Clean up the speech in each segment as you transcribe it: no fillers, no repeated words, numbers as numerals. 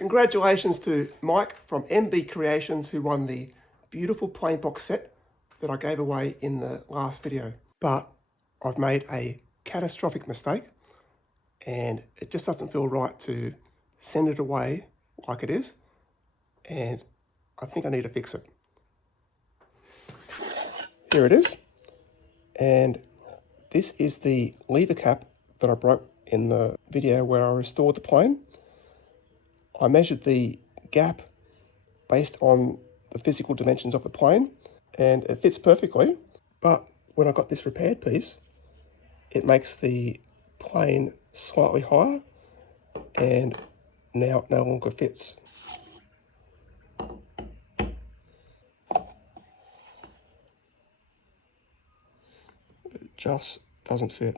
Congratulations to Mike from MB Creations who won the beautiful plain box set that I gave away in the last video. But I've made a catastrophic mistake and it just doesn't feel right to send it away like it is, and I think I need to fix it. Here it is, and this is the lever cap that I broke in the video where I restored the plane. I measured the gap based on the physical dimensions of the plane, and it fits perfectly. But when I got this repaired piece, it makes the plane slightly higher, and now it no longer fits. It just doesn't fit.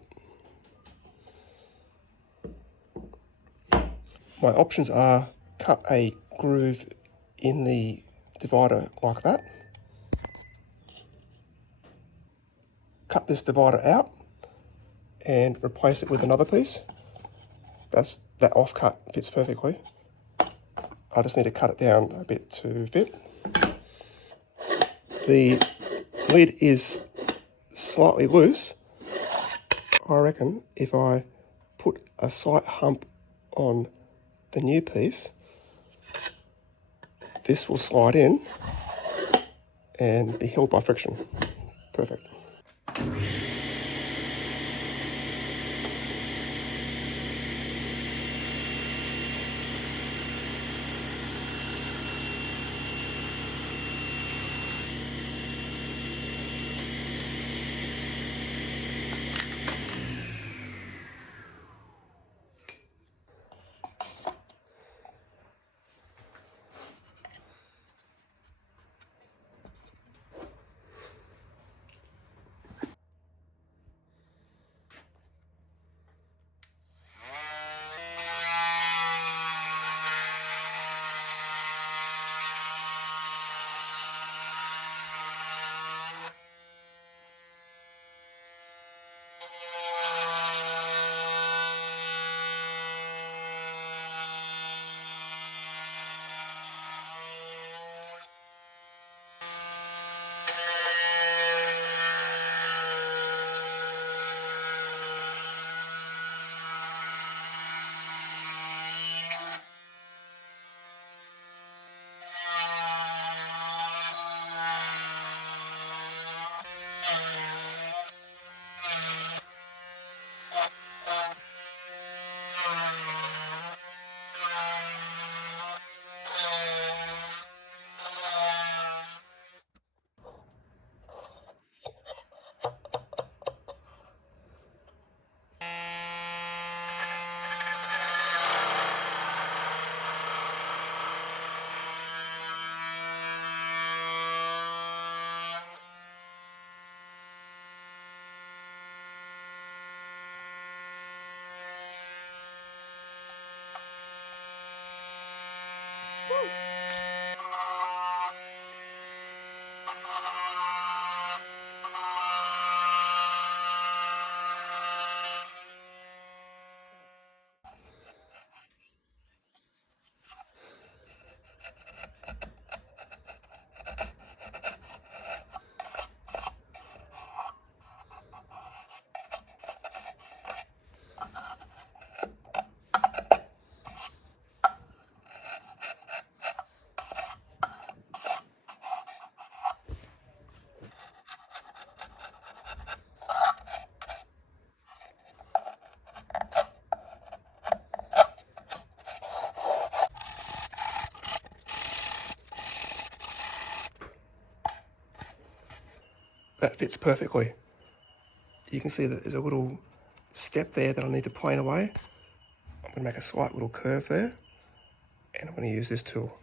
My options are cut a groove in the divider like that, cut this divider out and replace it with another piece. That offcut fits perfectly. I just need to cut it down a bit to fit. The lid is slightly loose. I reckon if I put a slight hump on the new piece, this will slide in and be held by friction. Perfect. That fits perfectly. You can see that there's a little step there that I need to plane away. I'm going to make a slight little curve there, and I'm going to use this tool.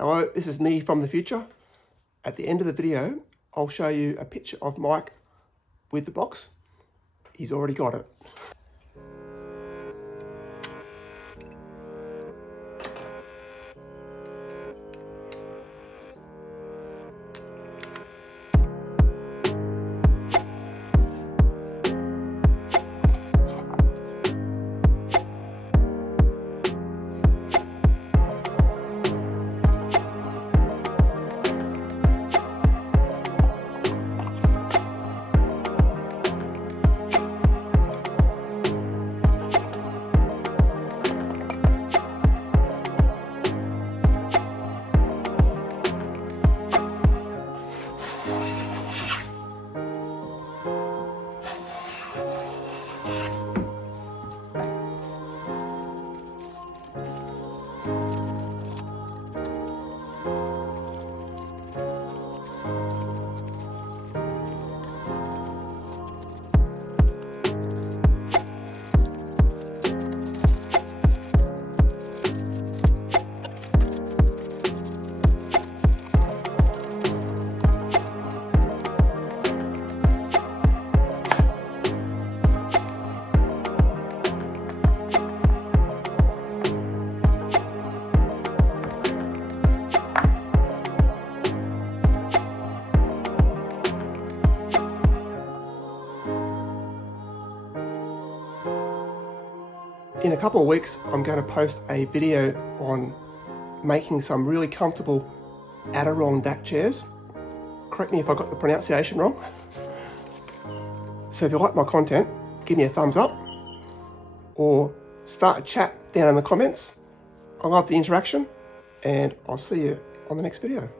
Hello, this is me from the future. At the end of the video, I'll show you a picture of Mike with the box. He's already got it. In a couple of weeks, I'm going to post a video on making some really comfortable Adirondack chairs. Correct me if I got the pronunciation wrong. So if you like my content, give me a thumbs up or start a chat down in the comments. I love the interaction and I'll see you on the next video.